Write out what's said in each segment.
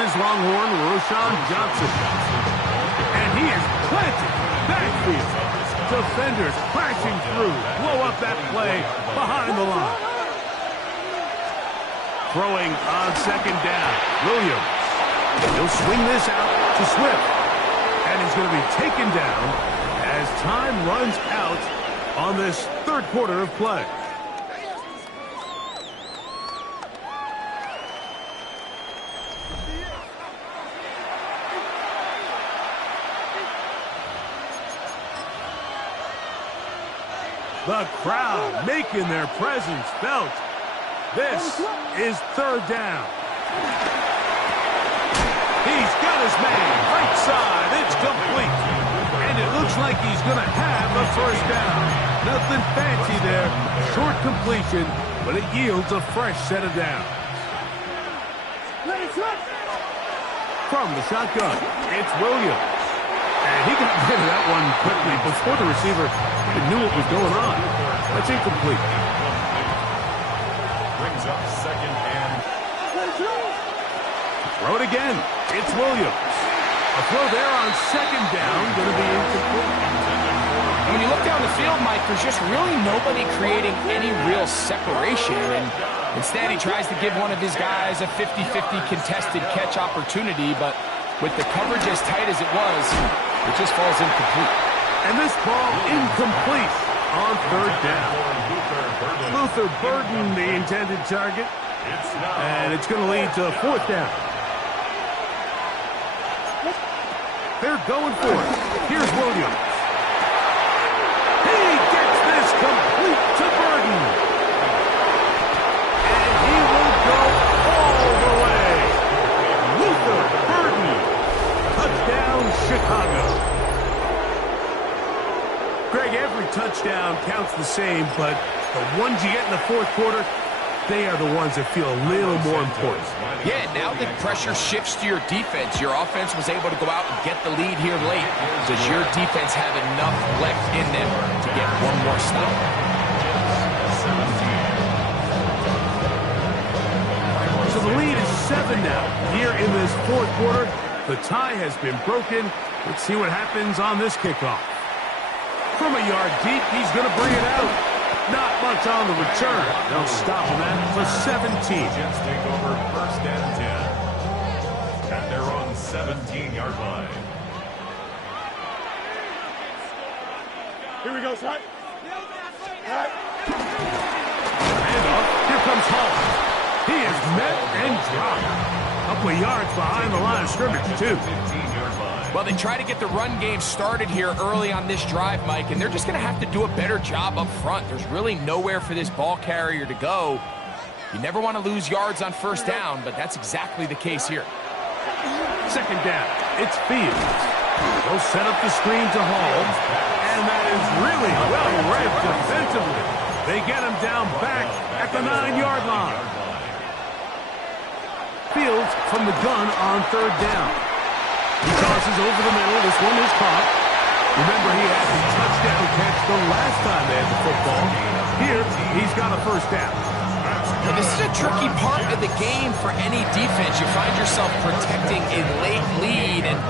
is Longhorn Roshan Johnson. And he is planted backfield. Defenders crashing through. Blow up that play behind the line. Throwing on second down. Williams. He'll swing this out to Swift. And he's going to be taken down as time runs out on this third quarter of play. The crowd making their presence felt. This is third down. He's got his man right side. It's complete. And it looks like he's going to have a first down. Nothing fancy there. Short completion, but it yields a fresh set of downs. From the shotgun, it's Williams. And he got rid of that one quickly before the receiver even knew what was going on. That's incomplete. Brings up second and... Throw it again. It's Williams. A throw there on second down, going to be incomplete. When you look down the field, Mike, there's just really nobody creating any real separation. And instead, he tries to give one of his guys a 50-50 contested catch opportunity. But with the coverage as tight as it was, it just falls incomplete. And this ball incomplete on third down. Luther Burden, the intended target. And it's going to lead to fourth down. They're going for it. Here's Williams. He gets this complete to Burden. And he will go all the way. Luther Burden. Touchdown, Chicago. Greg, every touchdown counts the same, but the ones you get in the fourth quarter, they are the ones that feel a little more important. Yeah, now the pressure shifts to your defense. Your offense was able to go out and get the lead here late. Does your defense have enough left in them to get one more stop? So the lead is 7 now. Here in this fourth quarter, the tie has been broken. Let's see what happens on this kickoff. From a yard deep, he's going to bring it out. Not much on the return. They'll stop him at the 17. Jets take over first and 10. At their own 17-yard line. Here we go, son. Handoff. Here comes Hall. He is met and dropped. A couple of yards behind the line of scrimmage, too. 15-yard line. Well, they try to get the run game started here early on this drive, Mike, and they're just going to have to do a better job up front. There's really nowhere for this ball carrier to go. You never want to lose yards on first down, but that's exactly the case here. Second down. It's Fields. They'll set up the screen to Hall, and that is really well read defensively. They get him down back at the 9-yard line. Fields from the gun on third down. He tosses over the middle. This one is caught. Remember, he had the touchdown catch the last time they had the football. Here, he's got a first down. Well, this is a tricky part of the game for any defense. You find yourself protecting a late lead, and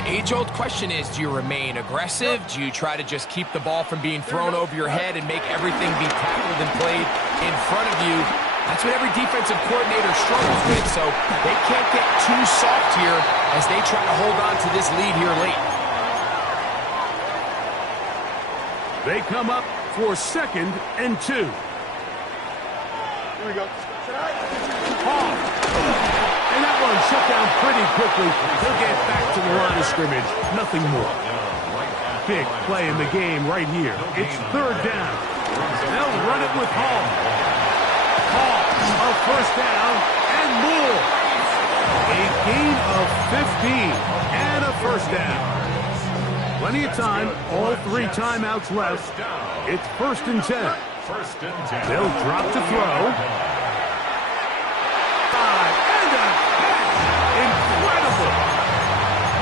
the age-old question is, do you remain aggressive? Do you try to just keep the ball from being thrown over your head and make everything be tackled and played in front of you? That's what every defensive coordinator struggles with, so they can't get too soft here as they try to hold on to this lead here late. They come up for second and 2. Here we go. Hall. And that one shut down pretty quickly. He'll get back to the line of scrimmage. Nothing more. Big play in the game right here. It's third down. They'll run it with Hall. Hall, a first down and more. A gain of 15 and a first down. Plenty of time. All 3 timeouts left. It's first and 10. First and 10. They'll drop to throw. 5 and a catch. Incredible.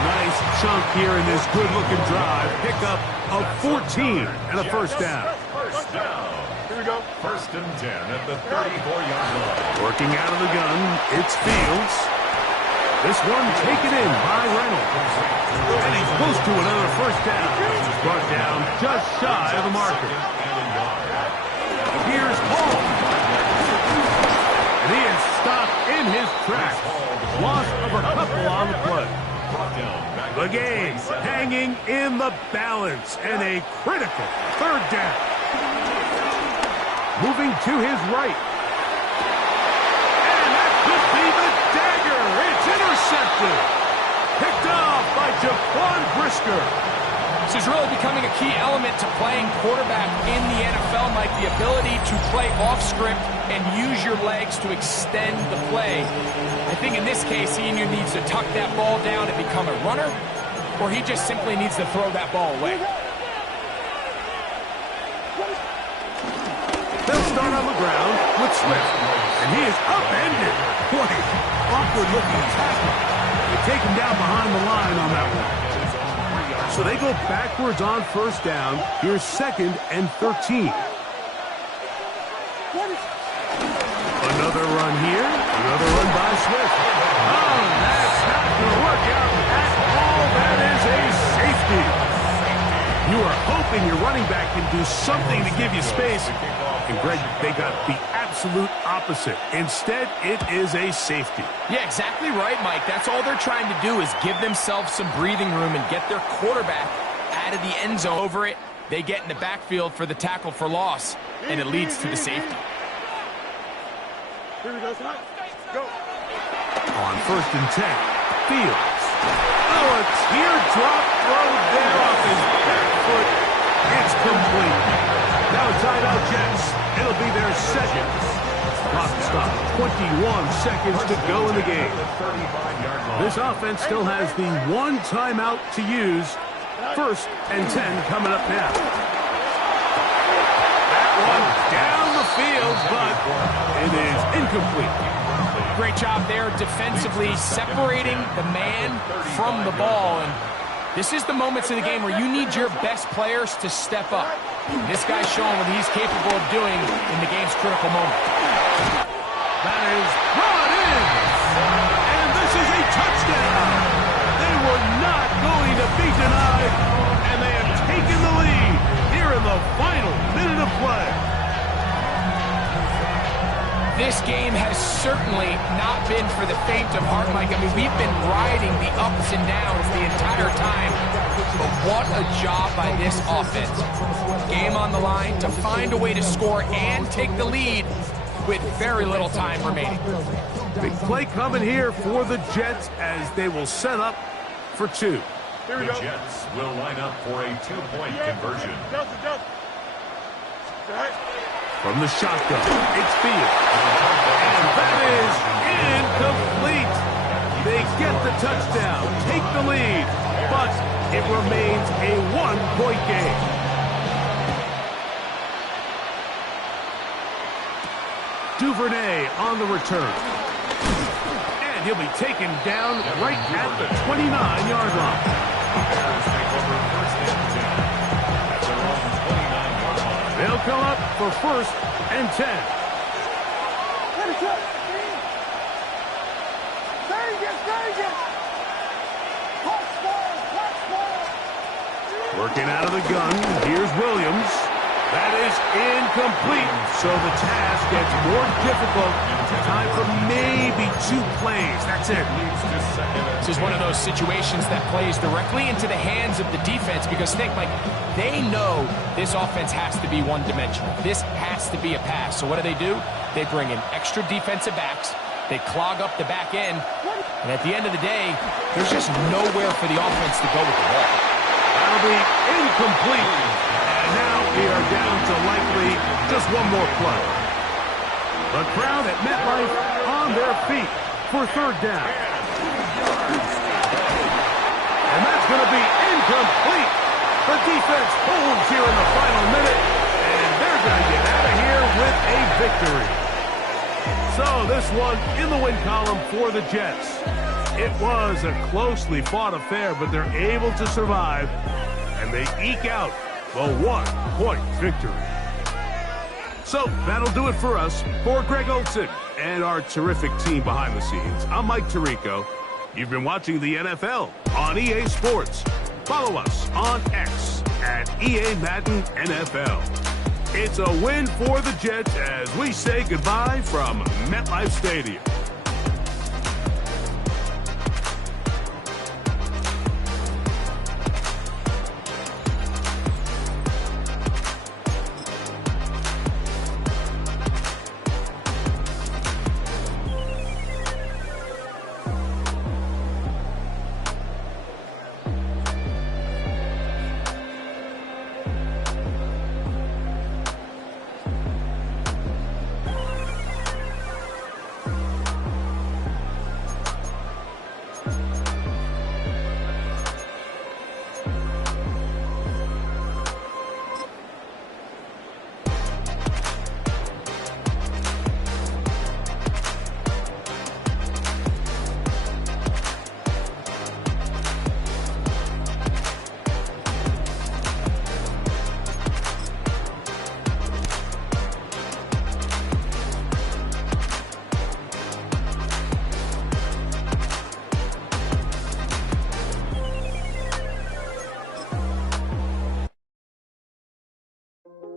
Nice chunk here in this good-looking drive. Pick up of 14 and a first down. First down. Here we go. First and 10 at the 34-yard line. Working out of the gun, it's Fields. This one taken in by Reynolds. And he's close to another first down. He's brought down just shy of the marker. Here's Hall. And he is stopped in his tracks. Loss of a couple on the play. The game hanging in the balance and a critical third down. Moving to his right. And that could be the dagger. It's intercepted. Picked off by Jaquan Brisker. This is really becoming a key element to playing quarterback in the NFL, Mike, the ability to play off script and use your legs to extend the play. I think in this case, he either needs to tuck that ball down and become a runner, or he just simply needs to throw that ball away. They'll start on the ground with Swift, and he is upended. Boy, awkward-looking tackle. They take him down behind the line on that one. So they go backwards on first down. Here's 2nd and 13. Another run here. Another run by Swift. Oh, that's not going to work out at all. That is a safety. You are hoping your running back can do something to give you space. And, Greg, they got the absolute opposite. Instead, it is a safety. Yeah, exactly right, Mike. That's all they're trying to do is give themselves some breathing room and get their quarterback out of the end zone. Over it, they get in the backfield for the tackle for loss, and it leads to the safety. Here we go, son. Go. On 1st and 10, Fields. Oh, a teardrop throw there off his back foot. It's complete. Now timeout Jets. It'll be their 2nd. Clock stop. 21 seconds to go in the game. This offense still has the one timeout to use. 1st and 10 coming up now. That one down the field, but it is incomplete. Great job there defensively, separating the man from the ball. And this is the moments in the game where you need your best players to step up. And this guy's showing what he's capable of doing in the game's critical moment. That is brought in. And this is a touchdown. They were not going to be denied. And they have taken the lead here in the final minute of play. This game has certainly not been for the faint of heart, Mike. I mean, we've been riding the ups and downs the entire time. But what a job by this offense. Game on the line to find a way to score and take the lead with very little time remaining. Big play coming here for the Jets as they will set up for 2. Here we go. The Jets will line up for a 2-point conversion. From the shotgun, it's Fields. And that is incomplete. They get the touchdown, take the lead, but it remains a 1-point game. Duvernay on the return. And he'll be taken down right at the 29-yard line. They'll come up for 1st and 10. Working out of the gun. Here's Williams. That is incomplete. So the task gets more difficult. Time for maybe 2 plays. That's it. This is one of those situations that plays directly into the hands of the defense because think, Mike, they know this offense has to be one-dimensional. This has to be a pass. So what do? They bring in extra defensive backs. They clog up the back end. And at the end of the day, there's just nowhere for the offense to go with the ball. That'll be incomplete. And now we are down to likely just one more play. The crowd at MetLife on their feet for 3rd down. And that's going to be incomplete. The defense holds here in the final minute, and they're going to get out of here with a victory. So this one in the win column for the Jets. It was a closely fought affair, but they're able to survive, and they eke out the 1-point victory. So that'll do it for us. For Greg Olson and our terrific team behind the scenes, I'm Mike Tirico. You've been watching the NFL on EA Sports. Follow us on X at EA Madden NFL. It's a win for the Jets as we say goodbye from MetLife Stadium.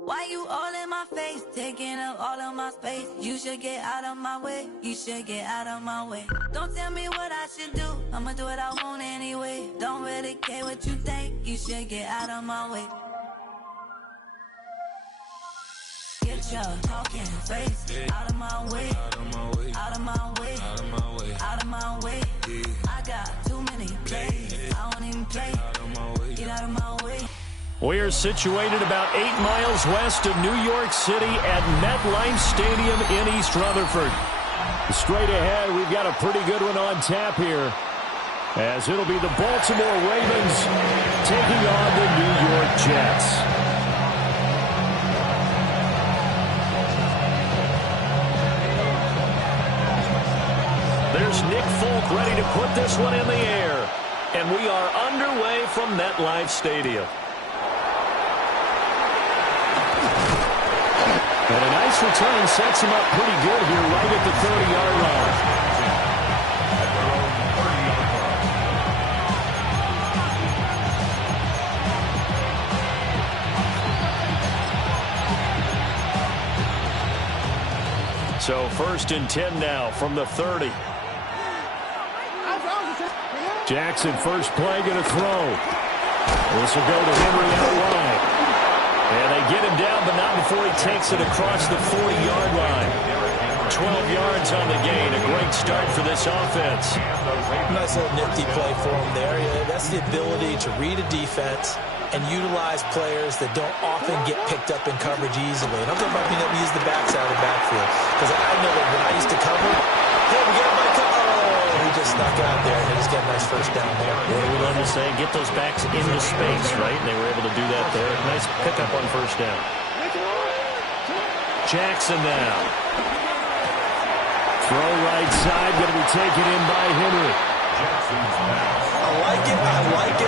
Why you all in my face, taking up all of my space? You should get out of my way, you should get out of my way. Don't tell me what I should do, I'ma do what I want anyway. Don't really care what you think, you should get out of my way. Get your talking face out of my way, out of my way, out of my way, out of my way, out of my way. I got too many plays, I don't even play. Get out of my way. We're situated about 8 miles west of New York City at MetLife Stadium in East Rutherford. Straight ahead, we've got a pretty good one on tap here, as it'll be the Baltimore Ravens taking on the New York Jets. There's Nick Folk ready to put this one in the air, and we are underway from MetLife Stadium. And a nice return sets him up pretty good here right at the 30-yard line. So 1st and 10 now from the 30. Jackson first play going to throw. This will go to Henry out wide. And they get him down, but not before he takes it across the 40-yard line. 12 yards on the gain. A great start for this offense. Nice little nifty play for him there. That's the ability to read a defense and utilize players that don't often get picked up in coverage easily. And I'm talking about being able to use the backside of the backfield. Because I know that when I used to cover, hey, we got my cover. Oh, he just snuck out there, and he just got a nice first down there. What do we love to say? Get those backs into space, right? And they were able to do that there. Nice pickup on first down. Jackson now. Throw right side, going to be taken in by Henry. I like it. I like it.